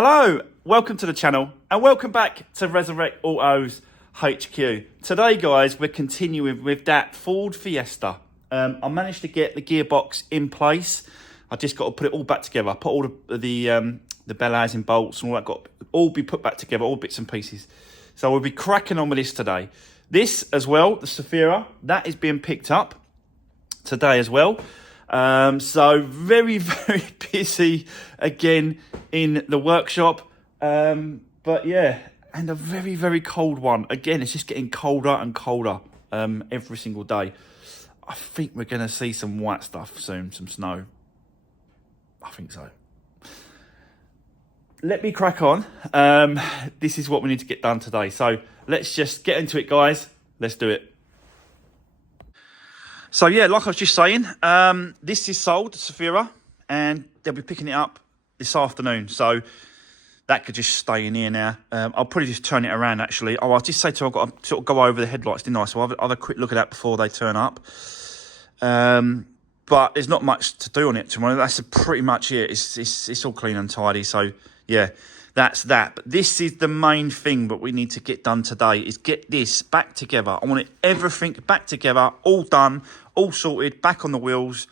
Hello, welcome to the channel and welcome back to Resurwreck Autos HQ. Today guys, we're continuing with that Ford Fiesta. I managed to get the gearbox in place. I just got to put it all back together. I put all the bell housing bolts and all that got all be put back together, all bits and pieces. So we'll be cracking on with this today. This as well, the Safira, that is being picked up today as well. So very, very busy again in the workshop. But yeah, and a very, very cold one. Again, it's just getting colder and colder every single day. I think we're going to see some white stuff soon, some snow. I think so. Let me crack on. This is what we need to get done today. So let's just get into it, guys. Let's do it. So yeah, like I was just saying, this is sold, Safira, and they'll be picking it up this afternoon. So that could just stay in here now. I'll probably just turn it around actually. Oh, I'll just say to her, I've got to sort of go over the headlights, didn't I? So I'll have a quick look at that before they turn up. But there's not much to do on it tomorrow. That's pretty much it. It's all clean and tidy. So yeah, that's that. But this is the main thing that we need to get done today is get this back together. I want it everything back together, all done, all sorted, back on the wheels,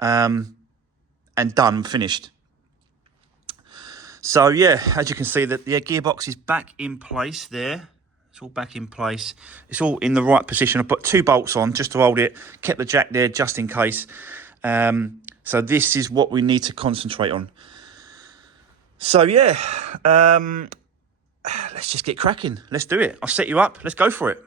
and done, finished. So yeah, as you can see, that the gearbox is back in place there. It's all back in place. It's all in the right position. I put 2 bolts on just to hold it. Kept the jack there just in case. So this is what we need to concentrate on. So yeah, let's just get cracking. Let's do it. I'll set you up. Let's go for it.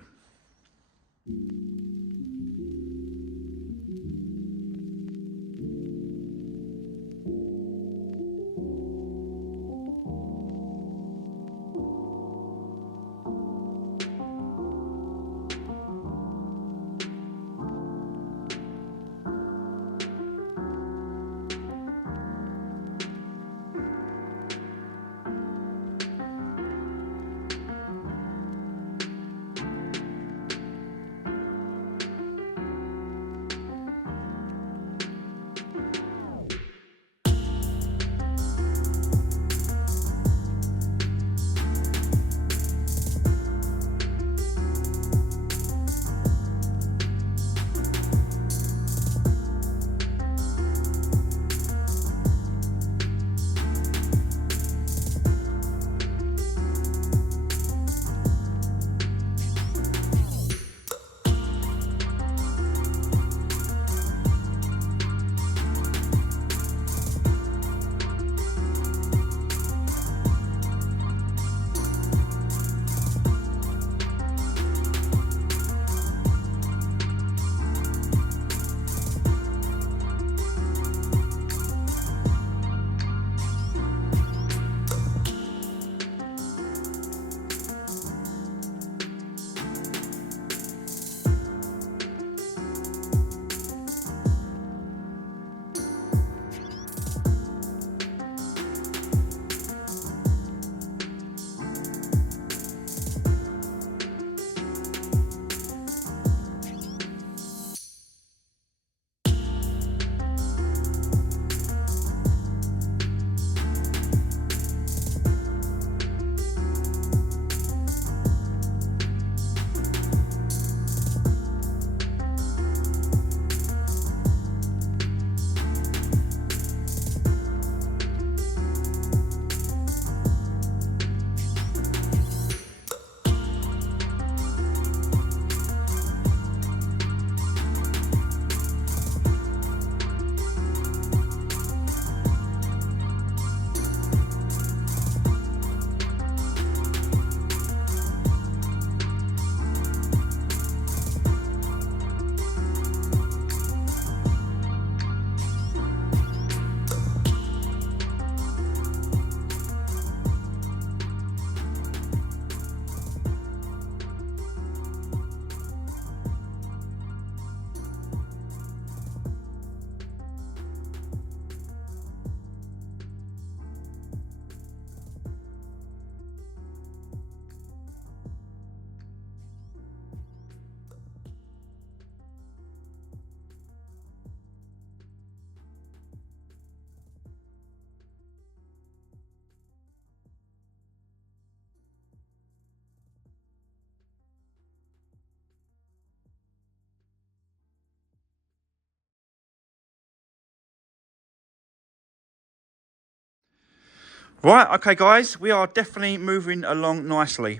Right, okay, guys, we are definitely moving along nicely.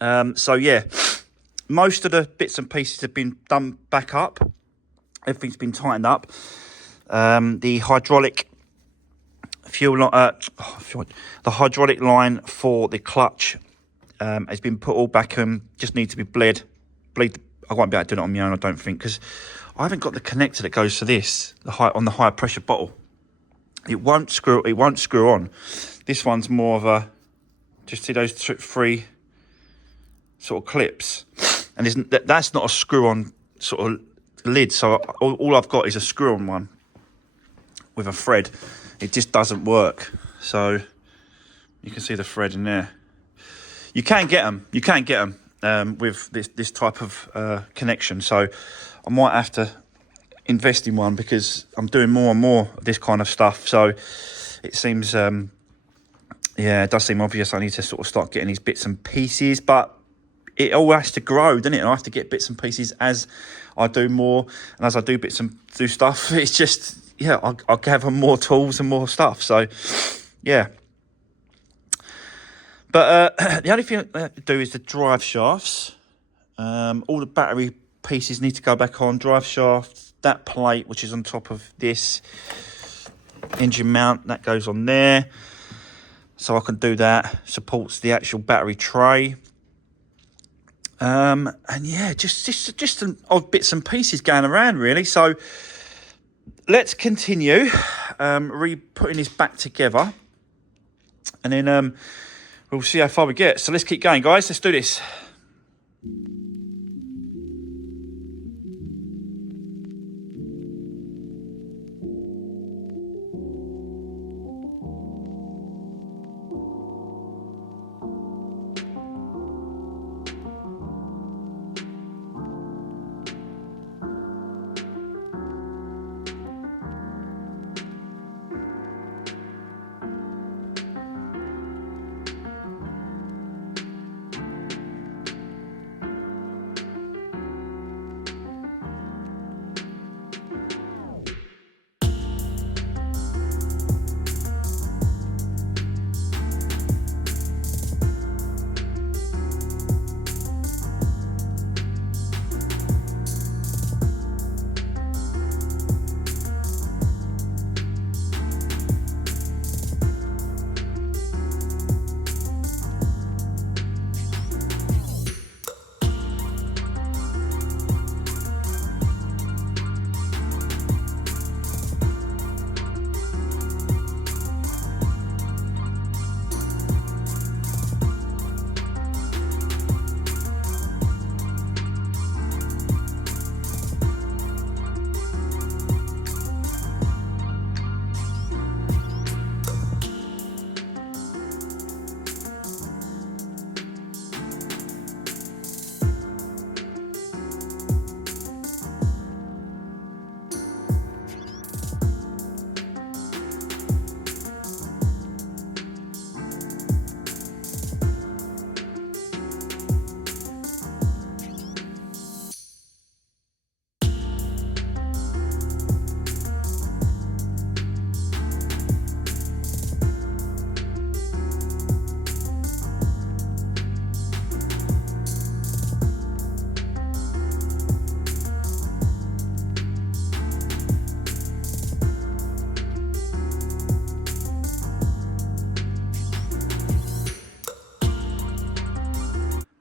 So yeah, most of the bits and pieces have been done back up. Everything's been tightened up. The hydraulic the hydraulic line for the clutch has been put all back. Just need to be bleed. I won't be able to do it on my own, I don't think, because I haven't got the connector that goes to this, on the high pressure bottle. It won't screw on. This one's more of a, just see those three sort of clips, and that's not a screw on sort of lid. So all I've got is a screw on one with a thread. It just doesn't work. So you can see the thread in there. You can get them. With this type of connection. So I might have to invest in one, because I'm doing more and more of this kind of stuff. So it seems, it does seem obvious I need to sort of start getting these bits and pieces, but it all has to grow, doesn't it? I have to get bits and pieces as I do more, and as I do do stuff, it's just, I'll gather more tools and more stuff. So, yeah. But the only thing I have to do is the drive shafts. All the battery pieces need to go back on. Drive shaft, that plate, which is on top of this engine mount, that goes on there. So I can do that. Supports the actual battery tray. And yeah, just some odd bits and pieces going around, really. So let's continue putting this back together, and then we'll see how far we get. So let's keep going, guys. Let's do this.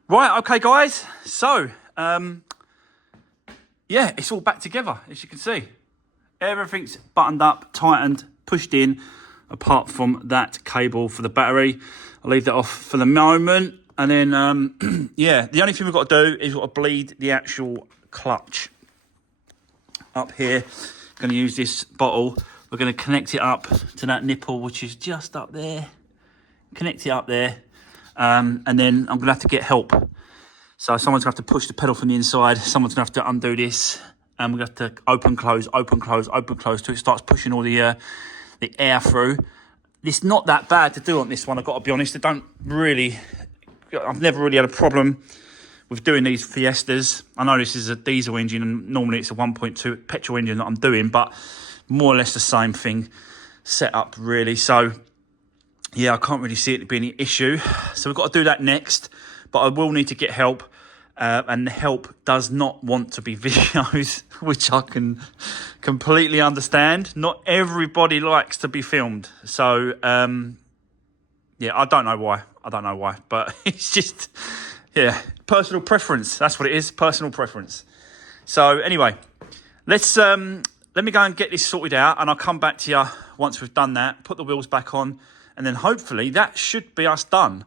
Right, okay, guys. So, yeah, it's all back together, as you can see. Everything's buttoned up, tightened, pushed in, apart from that cable for the battery. I'll leave that off for the moment. And then, yeah, the only thing we've got to do is we've got to bleed the actual clutch up here. Going to use this bottle. We're going to connect it up to that nipple, which is just up there. Connect it up there. And then I'm going to have to get help. So someone's going to have to push the pedal from the inside. Someone's going to have to undo this. And we're going to have to open, close, open, close, open, close till it starts pushing all the air through. It's not that bad to do on this one, I've got to be honest. I've never really had a problem with doing these Fiestas. I know this is a diesel engine and normally it's a 1.2 petrol engine that I'm doing, but more or less the same thing set up really. So yeah, I can't really see it being an issue. So we've got to do that next, but I will need to get help. And the help does not want to be videos, which I can completely understand. Not everybody likes to be filmed. So, yeah, I don't know why. But it's just, yeah, personal preference. That's what it is, personal preference. So anyway, let me go and get this sorted out, and I'll come back to you once we've done that, put the wheels back on, and then hopefully that should be us done.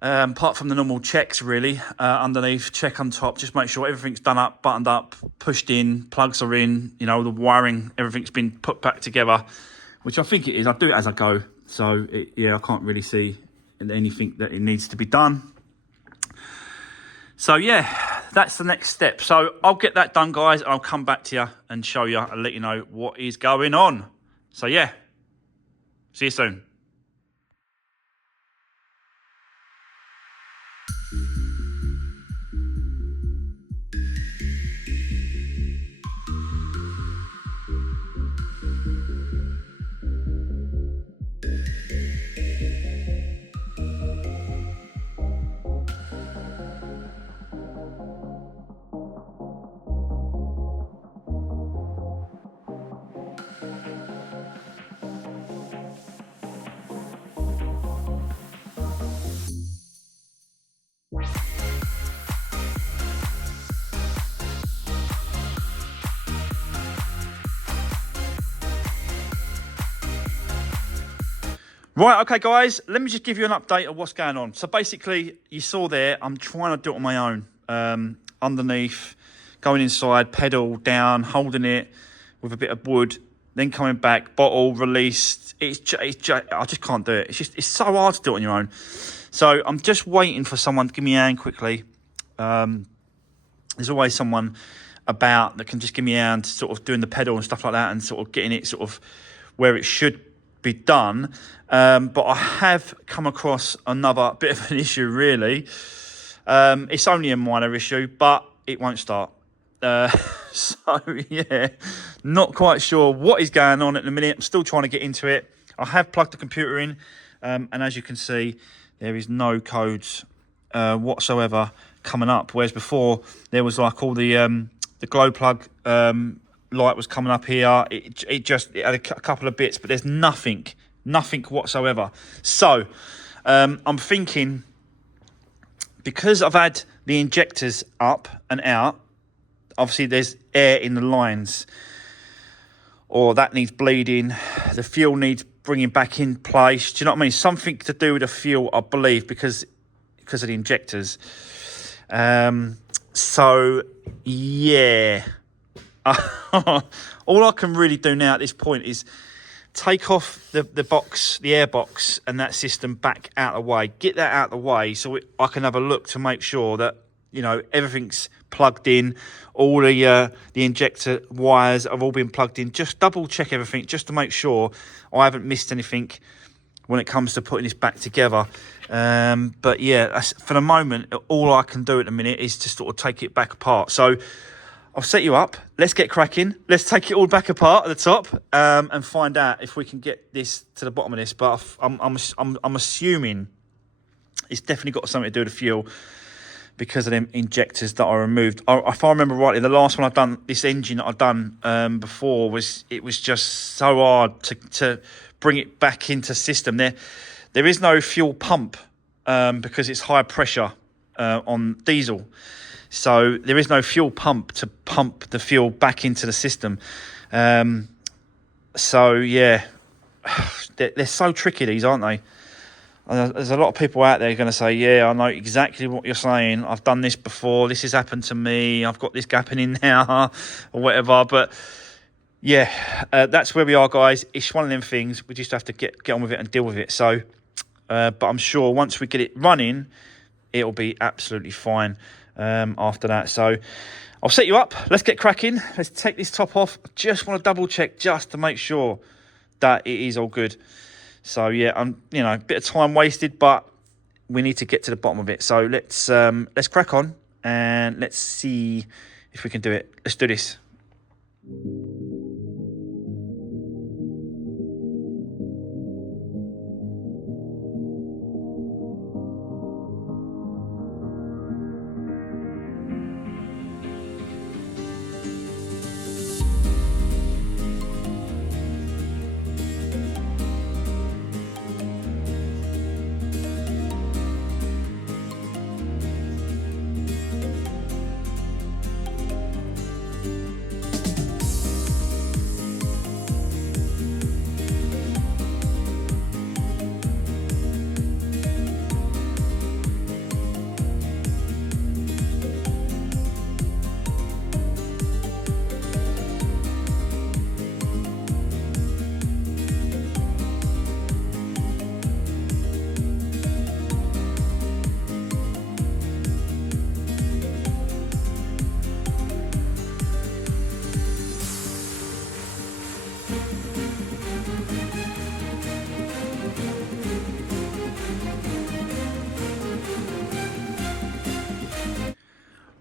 Apart from the normal checks, really, underneath, check on top, just make sure everything's done up, buttoned up, pushed in, plugs are in, you know, the wiring, everything's been put back together, which I think it is. I do it as I go. So, yeah, I can't really see anything that it needs to be done. So, yeah, that's the next step. So, I'll get that done, guys. I'll come back to you and show you and let you know what is going on. So, yeah, see you soon. Right, okay, guys, let me just give you an update of what's going on. So basically, you saw there, I'm trying to do it on my own. Underneath, going inside, pedal down, holding it with a bit of wood, then coming back, bottle, released. I just can't do it. It's so hard to do it on your own. So I'm just waiting for someone to give me a hand quickly. There's always someone about that can just give me a hand, sort of doing the pedal and stuff like that, and sort of getting it sort of where it should be done. But I have come across another bit of an issue, really. It's only a minor issue, but it won't start. So, yeah, not quite sure what is going on at the minute. I'm still trying to get into it. I have plugged the computer in, and as you can see, there is no codes whatsoever coming up. Whereas before, there was like all the glow plug light was coming up here. It had a couple of bits, but there's nothing whatsoever. So I'm thinking, because I've had the injectors up and out, obviously there's air in the lines, or that needs bleeding, the fuel needs bringing back in place. Do you know what I mean? Something to do with the fuel, I believe, because of the injectors. So yeah, all I can really do now at this point is take off the box, the air box, and that system back out of the way. Get that out of the way so I can have a look to make sure that, you know, everything's plugged in. All the injector wires have all been plugged in. Just double check everything just to make sure I haven't missed anything when it comes to putting this back together. But yeah, for the moment, all I can do at the minute is to sort of take it back apart. So I'll set you up. Let's get cracking. Let's take it all back apart at the top and find out if we can get this to the bottom of this. But I'm assuming it's definitely got something to do with the fuel because of them injectors that I removed. If I remember rightly, the last one I've done, this engine that I've done before, was just so hard to bring it back into system. There is no fuel pump because it's high pressure on diesel. So there is no fuel pump to pump the fuel back into the system. So, yeah, they're so tricky, these, aren't they? There's a lot of people out there going to say, yeah, I know exactly what you're saying. I've done this before. This has happened to me. I've got this gapping in now or whatever. But, yeah, that's where we are, guys. It's one of them things. We just have to get on with it and deal with it. So, but I'm sure once we get it running, it'll be absolutely fine. After that, so I'll set you up. Let's get cracking. Let's take this top off. I just want to double check just to make sure that it is all good. So yeah, a bit of time wasted, but we need to get to the bottom of it. So let's crack on and let's see if we can do it. Let's do this.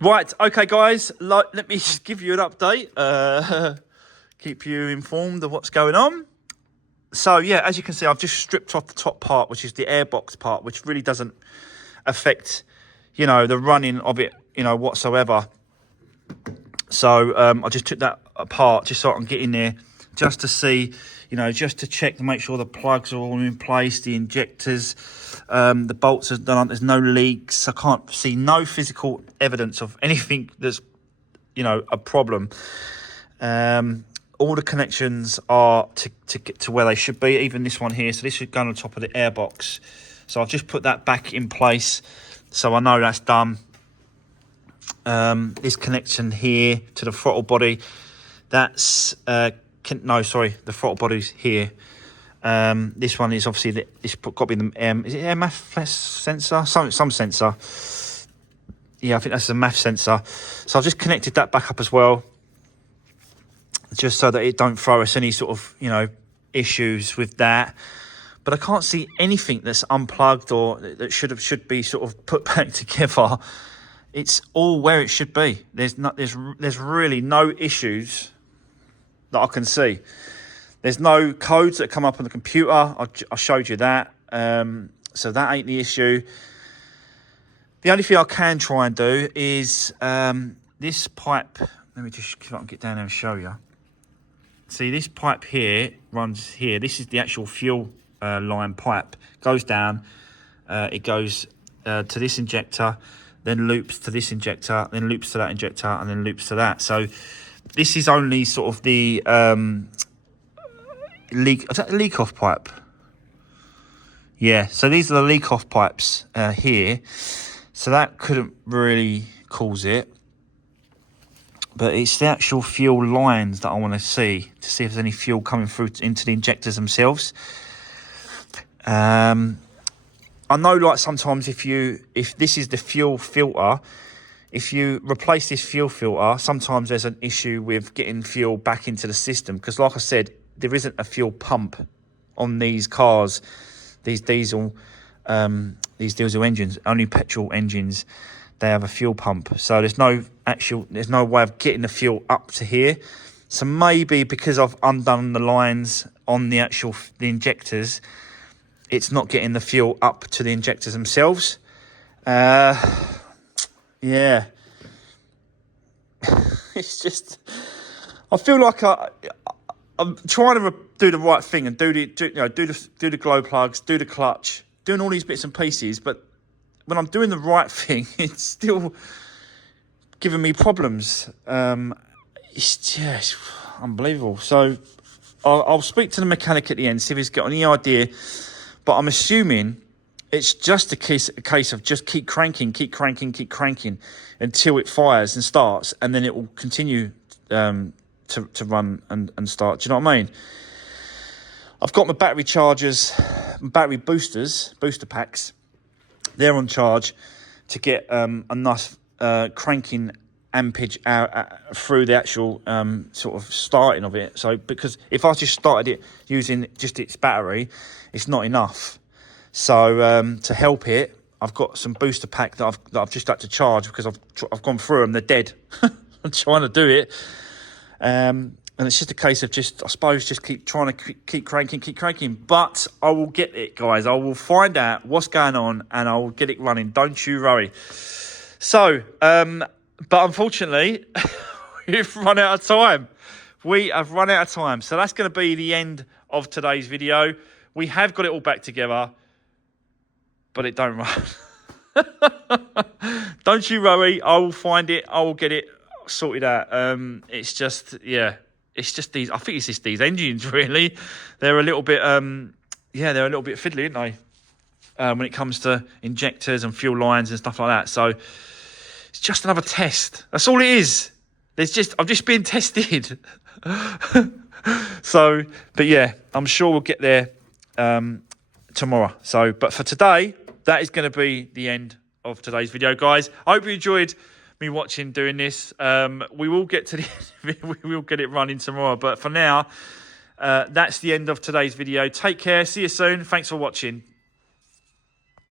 Right, okay, guys. Let me just give you an update. Keep you informed of what's going on. So, yeah, as you can see, I've just stripped off the top part, which is the airbox part, which really doesn't affect, you know, the running of it, you know, whatsoever. So, I just took that apart just so I can get in there just to see, you know, just to check to make sure the plugs are all in place, the injectors, the bolts are done, there's no leaks. I can't see no physical evidence of anything that's, you know, a problem. All the connections are to get to where they should be, even this one here. So this should go on top of the airbox. So I've just put that back in place, so I know that's done. This connection here to the throttle body, that's the throttle body's here. This one is obviously this got to be the is it MF sensor, some sensor. Yeah, I think that's a MAF sensor. So I've just connected that back up as well, just so that it don't throw us any sort of, you know, issues with that. But I can't see anything that's unplugged or that should be sort of put back together. It's all where it should be. There's really no issues that I can see. There's no codes that come up on the computer. I showed you that. So that ain't the issue. The only thing I can try and do is this pipe. Let me just get down there and show you. See, this pipe here runs here. This is the actual fuel line pipe. Goes down. It goes to this injector, then loops to this injector, then loops to that injector, and then loops to that. So this is only sort of the leak. Is that the leak off pipe? Yeah. So these are the leak off pipes here. So that couldn't really cause it. But it's the actual fuel lines that I want to see if there's any fuel coming through into the injectors themselves. I know, like, sometimes if this is the fuel filter, if you replace this fuel filter, sometimes there's an issue with getting fuel back into the system. Because, like I said, there isn't a fuel pump on these cars, these diesel engines, only petrol engines. They have a fuel pump, so there's no way of getting the fuel up to here. So maybe because I've undone the lines on the injectors, it's not getting the fuel up to the injectors themselves. Yeah, it's just, I feel like I'm trying to do the right thing and do the glow plugs, do the clutch, doing all these bits and pieces, but when I'm doing the right thing, it's still giving me problems. It's just unbelievable. So I'll speak to the mechanic at the end, see if he's got any idea. But I'm assuming it's just a case of just keep cranking until it fires and starts, and then it will continue to run and start. Do you know what I mean? I've got my battery chargers, battery booster packs. They're on charge to get enough cranking ampage out through the actual sort of starting of it. So, because if I just started it using just its battery, it's not enough. So to help it, I've got some booster pack that I've just had to charge because I've gone through them. They're dead. I'm trying to do it. And it's just a case of just keep trying to keep cranking. But I will get it, guys. I will find out what's going on and I will get it running. Don't you worry. So, but unfortunately, we've run out of time. We have run out of time. So that's going to be the end of today's video. We have got it all back together, but it don't run. Don't you worry. I will find it. I will get it sorted out. It's just, yeah. It's just these. I think it's just these engines. Really, they're a little bit. They're a little bit fiddly, aren't they? When it comes to injectors and fuel lines and stuff like that. So it's just another test. That's all it is. I'm just being tested. So, but yeah, I'm sure we'll get there tomorrow. So, but for today, that is going to be the end of today's video, guys. I hope you enjoyed me doing this. We will get to we will get it running tomorrow, but for now, that's the end of today's video. Take care, see you soon, thanks for watching.